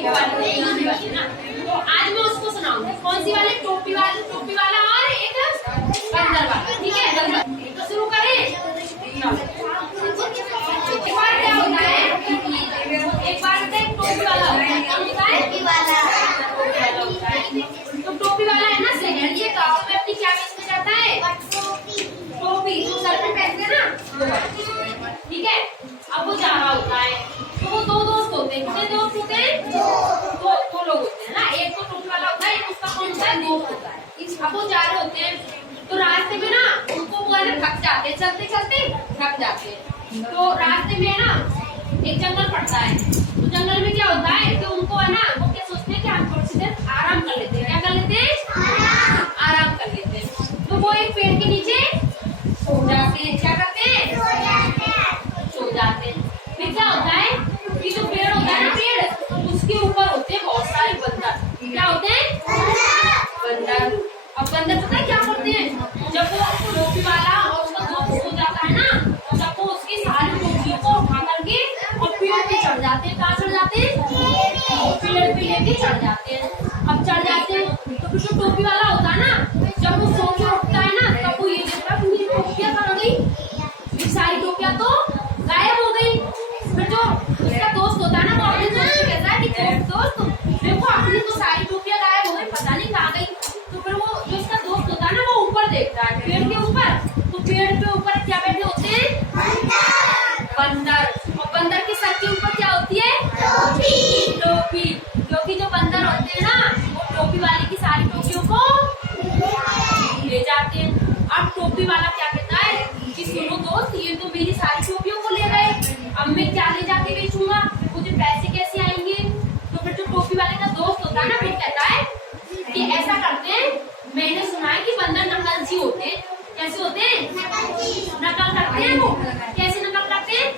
एक वाली है ना। तो आज मैं उसको सुनाऊंगी। कौन सी वाली? टोपी वाला और एक बंदर वाला। ठीक है, तो शुरू करें। एक बार क्या होता है, एक बार टोपी वाला होता है। कौन होता है? टोपी वाला। तो टोपी वाला है ना शहर, ये गाँव में अपनी क्या बेचने जाता है? टोपी जो सर पे पहनते हैं ना। ठीक है, अब वो जा रहा होता है, तो वो दो दोस्त होते हैं। कितने दोस्त होते हैं? दो लोग होते हैं ना। एक तो टोपी वाला होता है, एक उसका कौन होता है? दोस्त होता है। अब वो जा रहे होते हैं, तो रास्ते में ना उनको वो है ना थक जाते हैं, चलते चलते थक जाते हैं। तो रास्ते में ना एक जंगल पड़ता है। तो जंगल में क्या होता है कि उनको है ना, वो क्या सोचते हैं कि हम थोड़ी सी देर आराम कर लेते हैं। क्या कर लेते हैं? आराम कर लेते हैं। तो वो एक पेड़ के नीचे सो जाते हैं। क्या करते हैं? सो जाते हैं। फिर क्या होता है कि जो पेड़ होता है ना, पेड़ उसके ऊपर होते हैं बहुत सारे बंदर। क्या होते हैं? बंदर। अब बंदर पता है क्या करते हैं? जब वो टोपी वाला और उसका दोस्त सो जाता है ना, जब वो उसकी सारी टोपियों को उठा करके और पेड़ पे चढ़ जाते हैं। कहाँ चढ़ जाते हैं? पेड़ पे लेके चढ़ जाते हैं। अब चढ़ जाते हैं तो फिर जो टोपी वाला होता है ना, जब वो सो के उठता है ना, तब वो ये देखता है मेरी टोपियां कहाँ गई? सारी टोपियां तो गायब हो गई। फिर जो उसका दोस्त होता है ना, वो अपने दोस्त से कहता है कि दोस्त देखो, अपनी तो सारी टोपियां गायब हो गई, पता नहीं कहाँ गई। तो फिर वो जो उसका दोस्त होता है ना, वो ऊपर देखता है पेड़ के ऊपर। तो पेड़ के ऊपर क्या बैठे होते हैं? बंदर। और बंदर के सर के ऊपर क्या होती है? टोपी। क्योंकि जो बंदर होते हैं ना, वो टोपी वाले की सारी टोपियों को ले जाते हैं। अब टोपी वाला क्या कहता है कि सुनो दोस्त, ये तो मेरी सारी टोपियों को ले गए, अब मैं क्या ले जाके बेचूंगा, मुझे पैसे कैसे आएंगे? तो फिर जो टोपी वाले का दोस्त होता है ना, फिर कहता है कि ऐसा करते हैं, मैंने सुना है कि बंदर नकलची होते हैं। कैसे होते हैं? नकल करते हैं। वो कैसे नकल करते हैं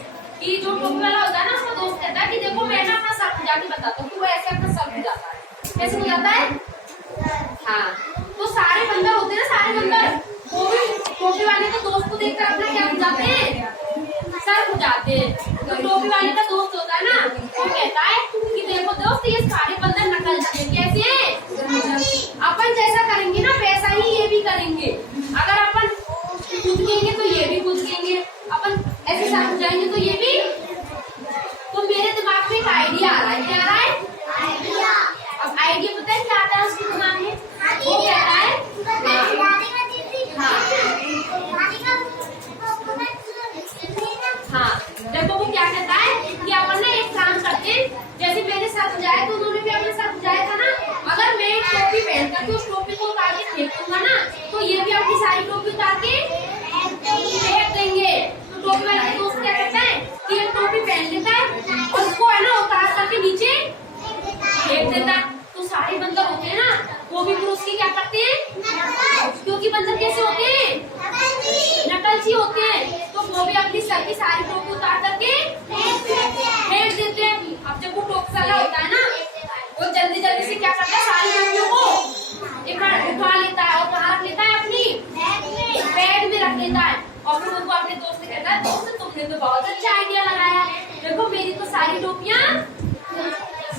कि जो टोपी वाला होता है ना, उसका दोस्त कहता है कि देखो मैं ना अपना सर बुझा के बताता हूँ। कि वो ऐसे अपना सर बुझाता है। कैसे बुझाता है? हाँ, तो सारे बंदर होते हैं ना, सारे बंदर वो भी टोपी वाले के दोस्त को देखकर अपना क्या बुझाते हैं? सर बुझाते हैं। तो टोपी वाले का दोस्त होता है ना, वो कहता है कि देखो दोस्त, ये सारे बंदर नकलची हैं। कैसे हैं? अपन जैसा करेंगे ना, वैसा ही ये भी करेंगे। अगर अपन कूदेंगे तो ये भी कूदेंगे, अपन ऐसे सर बुझाएंगे तो ये भी। तो मेरे दिमाग में एक आइडिया आ रहा है। क्या आ रहा है? आइडिया। अब आइडिया पता है क्या आता है उसके दिमाग में? वो कहता है हाँ, देखो वो क्या कहता है कि अपन ना एक काम करते हैं, जैसे मैंने सर बुझाया तो उन्होंने भी अपने सर बुझाया था ना। अगर मैं एक टोपी पहन करके उस टोपी को उतार के फेंक दूंगा ना, तो ये भी अपनी सारी टोपी उतार के फेंक देंगे। तो टोपी वाला दोस्त क्या करता है कि एक टोपी पहन लेता है और उसको है ना उतार करके नीचे फेंक देता है। तो सारे बंदर होते हैं ना, वो भी फिर उसकी क्या करते हैं? क्योंकि बंदर कैसे होते हैं? नकलची होते हैं। तो वो भी अपनी सर की सारी टोपी उतार करके फेंक देते हैं। अब जब वो टोपी वाला होता है ना, वो जल्दी जल्दी से क्या करता है? सारी टोपियों को एक बार उठा लेता है और कहाँ रख लेता है? अपनी बैग में रख लेता है। और फिर उनको अपने दोस्त से कहता है, दोस्त तुमने तो बहुत अच्छा आइडिया लगाया, देखो मेरी तो सारी टोपियां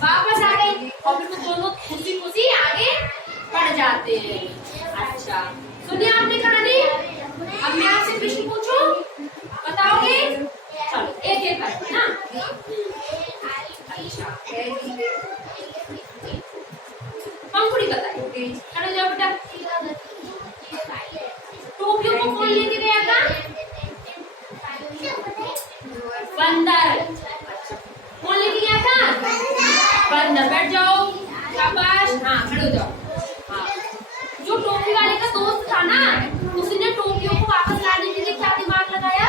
वापस आ गई। और फिर वो दोनों खुशी खुशी आगे बढ़ जाते हैं। अच्छा, सुनिए आपने कहानी। अब मैं आपसे प्रश्न पूछूं, बताओगे? चलो एक एक करके ना। अच्छा, पंखुड़ी बताइए। चलो जाओ बेटा। टोपियों को कौन लेके गया था? बंदर। कौन लेके गया था? बंदर। बैठ जाओ, शाबाश। हाँ, खड़े हो जाओ। हाँ, जो टोपी वाले का दोस्त था ना, उसने टोपियों को वापस लाने के लिए क्या दिमाग लगाया?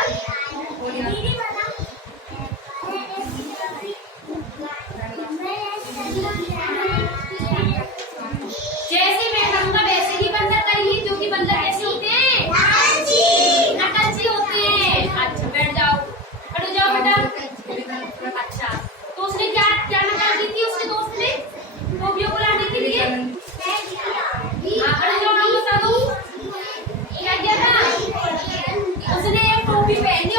जैसे मैं करूंगा वैसे ही बंदर करेंगे, क्योंकि बंदर कैसे होते हैं? नकलची होते हैं। अच्छा, बैठ जाओ, खड़े हो जाओ बेटा। अच्छा, तो उसने क्या क्या नकल की थी उसके दोस्त ने टोपियों को लाने के लिए? खड़े जाओ, मैं बता दूं क्या किया था। उसने एक टोपी पहनी